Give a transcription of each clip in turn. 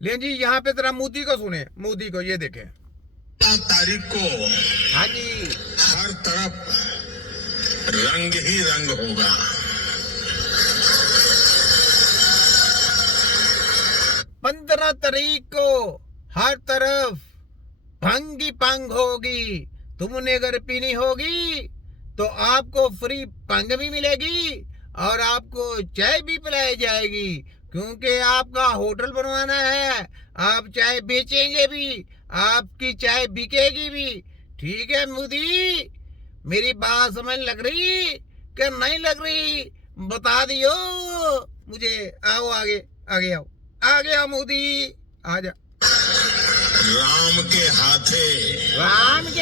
ले जी यहाँ पे जरा मोदी को सुने, मोदी को, ये देखें। तारीख को हाँ जी, हर तरफ रंग ही रंग होगा। 15 तारीख को हर तरफ भंग ही भंग होगी। तुमने अगर पीनी होगी तो आपको फ्री भंग भी मिलेगी और आपको चाय भी पिलाई जाएगी, क्योंकि आपका होटल बनवाना है। आप चाय बेचेंगे भी, आपकी चाय बिकेगी भी। ठीक है मोदी, मेरी बात समझ लग रही कि नहीं लग रही, बता दियो मुझे। आओ आगे, आगे आओ, आगे आओ मोदी, आजा। राम के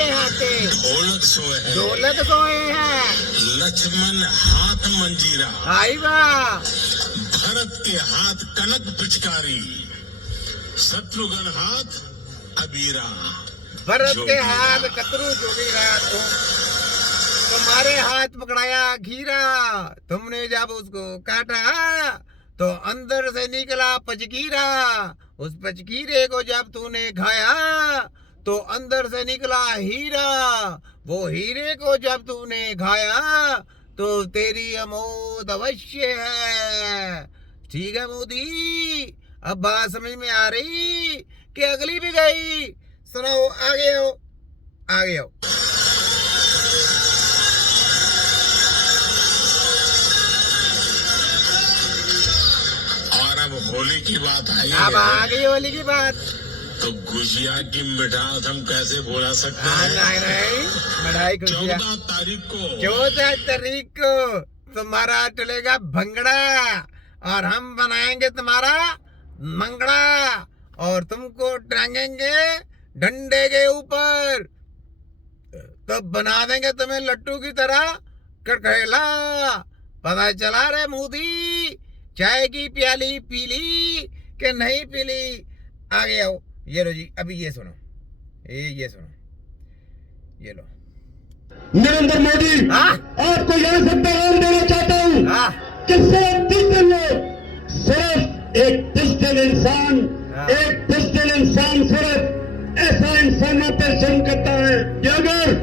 हाथे ढोलक सोए है, ढोलक सोए हैं, लक्ष्मण हाथ मंजीरा, आई वाह। भरत के हाथ कनक पिचकारी, शत्रुघ्न हाथ अबीरा। भरत के हाथ कतरू जोगीरा, तुम्हारे हाथ पकड़ाया खीरा। तुमने जब उसको काटा तो अंदर से निकला पचकीरा। उस पचकीरे को जब तूने खाया तो अंदर से निकला हीरा। वो हीरे को जब तूने खाया तो तेरी अमोद अवश्य है। ठीक है मोदी, अब बात समझ में आ रही कि अगली भी गई। सुनाओ, आगे आओ, आगे आओ। और अब होली की बात आई अब है, आ गई होली की बात। तो गुजिया की मिठास हम कैसे भुला सकते हैं। नहीं नहीं, मिठाई गुजिया। 14 तारीख को 14 तारीख को तुम्हारा चलेगा भंगड़ा और हम बनाएंगे तुम्हारा मंगड़ा और तुमको टांगेंगे डंडे के ऊपर, तो बना देंगे तुम्हें लट्टू की तरह कड़कड़ेला। पता चला रे मोदी, चाय की प्याली पीली कि नहीं पीली। आगे आओ, ये लो जी, अभी ये सुनो, ये सुनो, ये लो। नरेंद्र मोदी आपको यहाँ से पैगाम देना चाहता हूँ कि सिर्फ डिजिटल लोग, सिर्फ एक डिजिटल इंसान, एक डिजिटल इंसान सिर्फ ऐसा इंसानों पे जुल्म करता है कि अगर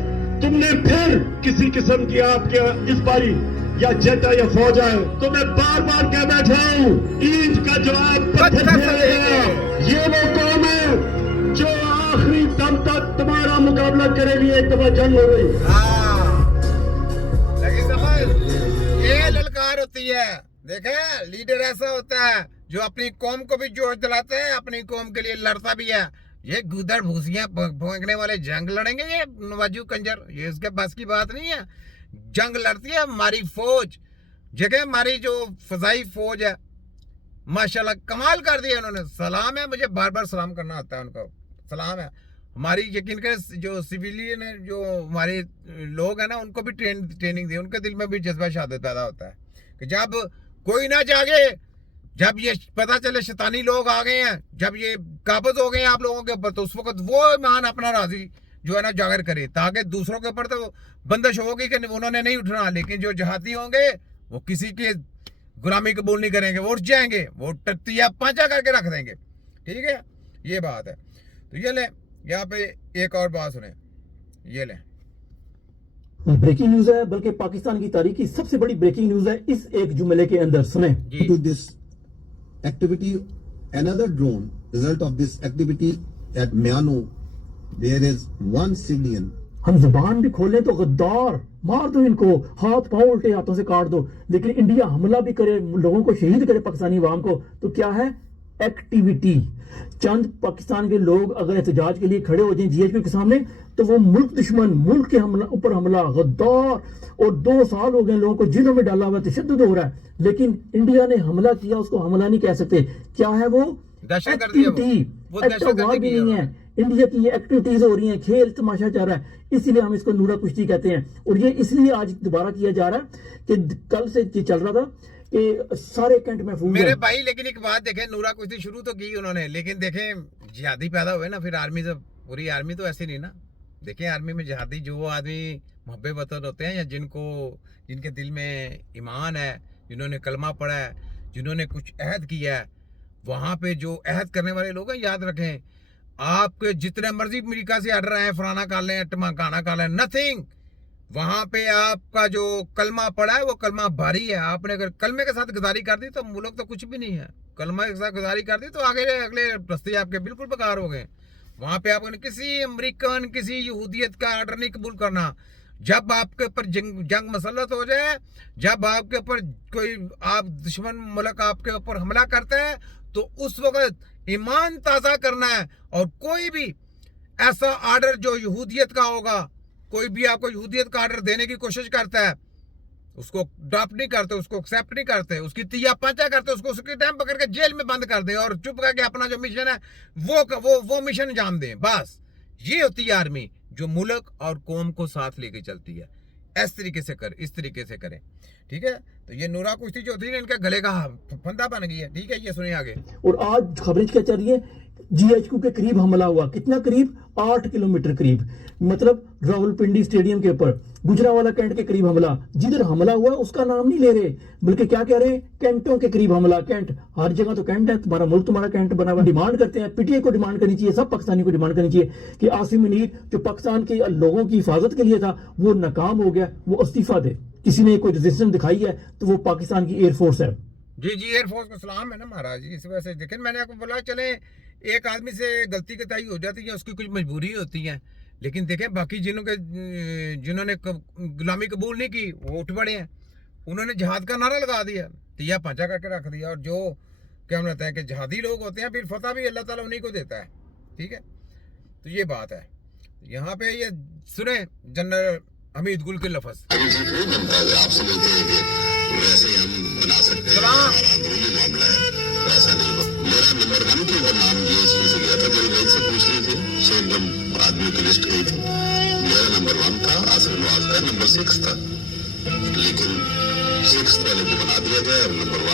तुमने फिर किसी किस्म की आपके इस बारी या जेटा या फौज आए तो मैं बार बार कह बैठा हूँ, ईद का जवाब पत्थर से आएगा। ये वो कौम है जो आखिरी दम तक तुम्हारा मुकाबला करेगी। एक दफा जंग हो गई, लगी समझ? ये ललकार होती है। देखे, लीडर ऐसा होता है जो अपनी कौम को भी जोश दिलाता है, अपनी कौम के लिए लड़ता भी है। ये गुदड़ भूसियां फेंकने वाले जंग लड़ेंगे, ये नवाजू कंजर, ये इसके बस की बात नहीं है। जंग लड़ती है हमारी फौज। जगह हमारी जो फजाई फौज है, माशाल्लाह कमाल कर दिया उन्होंने। सलाम है, मुझे बार बार सलाम करना आता है उनको, सलाम है। हमारी यकीन करें जो सिविलियन है, जो हमारे लोग हैं ना, उनको भी ट्रेनिंग दी। उनके दिल में भी जज्बा शहादत पैदा होता है कि जब कोई ना जागे, जब ये पता चले शैतानी लोग आ गए हैं, जब ये काबज हो गए हैं आप लोगों के ऊपर, तो उस वक्त वो ईमान अपना राजी जो है ना जागर करे, ताकि दूसरों के ऊपर तो बंदिश होगी कि उन्होंने नहीं उठना। लेकिन जो जहादी होंगे वो किसी के गुलामी कबूल नहीं करेंगे, वो उठ जाएंगे, वो टट्टिया पांचा करके रख देंगे। ठीक है, ये बात है। तो ये ले, यहाँ पे एक और बात सुने, ये ले। ब्रेकिंग न्यूज है, बल्कि पाकिस्तान की तारीख की सबसे बड़ी ब्रेकिंग न्यूज है इस एक जुमले के अंदर, सुने। To this activity, another drone result of this activity at Miano, there is one civilian. हम जुबान भी खोलें तो गद्दार, मार दो इनको, हाथ पांव उल्टे हाथों से काट दो। लेकिन इंडिया हमला भी करे, लोगों को शहीद करे, पाकिस्तानी अवाम को, तो क्या है? एक्टिविटी। चंद पाकिस्तान के लोग अगर एहतजाज के लिए खड़े हो जाएं जीएचपी के सामने, तो वो मुल्क दुश्मन, मुल्क के ऊपर हमला, गद्दार। और 2 साल हो गए लोगों को जेलों में डाला हुआ, तशद्दुद हो रहा है। लेकिन इंडिया ने हमला किया, उसको हमला नहीं कह सकते। क्या है वो? एक्टिविटी। एक्ट भी नहीं है। इंडिया की ये एक्टिविटीज हो रही हैं, खेल तमाशा चल रहा है, इसीलिए हम इसको नूरा कुश्ती कहते हैं। और ये इसलिए आज दोबारा किया जा रहा है कि कल से ये चल रहा था कि सारे कैंट महफूज मेरे भाई। लेकिन एक बात देखें, नूरा कुश्ती शुरू तो की उन्होंने, लेकिन देखें जिहादी पैदा हुए ना, फिर आर्मी से, पूरी आर्मी तो ऐसी नहीं ना। देखें आर्मी में जिहादी जो आदमी मुहब्बे वतन होते हैं, या जिनके दिल में ईमान है, जिन्होंने कलमा पढ़ा है, जिन्होंने कुछ अहद किया है, वहां पे जो अहद करने वाले लोग हैं, याद रखें, आपके जितने मर्जी अमेरिका से ऑर्डर आए, फलाना कर लें, टमाकाना कर लें, नथिंग। वहां पे आपका जो कलमा पड़ा है वो कलमा भारी है। आपने अगर कलमे के साथ गद्दारी कर दी तो मुल्क तो कुछ भी नहीं है। कलमा के साथ गद्दारी कर दी तो आगे अगले रस्ते आपके बिल्कुल बेकार हो गए। वहां पे आपने किसी अमेरिकन, किसी यहूदियत का ऑर्डर नहीं कबूल करना। जब आपके ऊपर जंग मसलत हो जाए, जब आपके ऊपर कोई आप दुश्मन मुल्क आपके ऊपर हमला करते हैं, तो उस वक्त ईमान ताज़ा करना है। और कोई भी ऐसा ऑर्डर जो यहूदियत का होगा, कोई भी आपको यहूदियत का ऑर्डर देने की कोशिश करता है, उसको ड्रॉप नहीं करते, उसको एक्सेप्ट नहीं करते, उसकी तिया पांचा करते, उसको उसकी टाइम पकड़ के जेल में बंद कर दें और चुप करके अपना जो मिशन है वो मिशन अंजाम दें। बस ये होती है आर्मी जो मुल्क और कौम को साथ लेके चलती है। इस तरीके से करें, ठीक है। तो ये नूरा कुश्ती जो होती है इनका गले का फंदा बन गई है, ठीक है। ये सुनिए आगे। और आज खबरें क्या चल रही है, GHQ के करीब हमला हुआ। कितना करीब? 8 किलोमीटर करीब, मतलब रावलपिंडी स्टेडियम के ऊपर गुजरावाला कैंट के करीब हमला। जिधर हमला हुआ उसका नाम नहीं ले रहे, बल्कि क्या कह रहे हैं, कैंटों के करीब हमला। कैंट हर जगह तो कैंट है, तुम्हारा मुल्क तुम्हारा कैंट बना हुआ। डिमांड करते हैं, PTI को डिमांड करनी चाहिए, सब पाकिस्तानी को डिमांड करनी चाहिए कि आसिम मुनीर जो पाकिस्तान के लोगों की हिफाजत के लिए था वो नाकाम हो गया, वो इस्तीफा दे। किसी ने कोई रेजिस्टेंस दिखाई है तो वो पाकिस्तान की एयरफोर्स है। जी एयरफोर्स को सलाम है ना महाराज जी। इस वजह से देखें, मैंने आपको बोला चले एक आदमी से गलती कताई हो जाती है, उसकी कुछ मजबूरी होती है, लेकिन देखें बाकी जिन्होंने गुलामी कबूल नहीं की वो उठ पड़े हैं। उन्होंने जहाद का नारा लगा दिया, तिया पांचा करके रख दिया। और जो क्या कहते हैं कि जहादी लोग होते हैं, फिर फतह भी अल्लाह ताला उन्हीं को देता है, ठीक है। तो ये बात है। यहाँ पे ये सुने जनरल हमीद गुल के लफ्ज आपसे मिलते हैं कि वैसे ही हम बना सकते हैं, अंदरूनी मामला है, वैसा नहीं हुआ। मेरा नंबर 1 के ऊपर नाम GHQ से गया था, मेरी बहन से पूछ रही थी, 100 आदमियों की लिस्ट गई थी, मेरा नंबर 1 था, आसिफ नवाज का नंबर 6 था, लेकिन 6 वाले को बना दिया गया और नंबर 1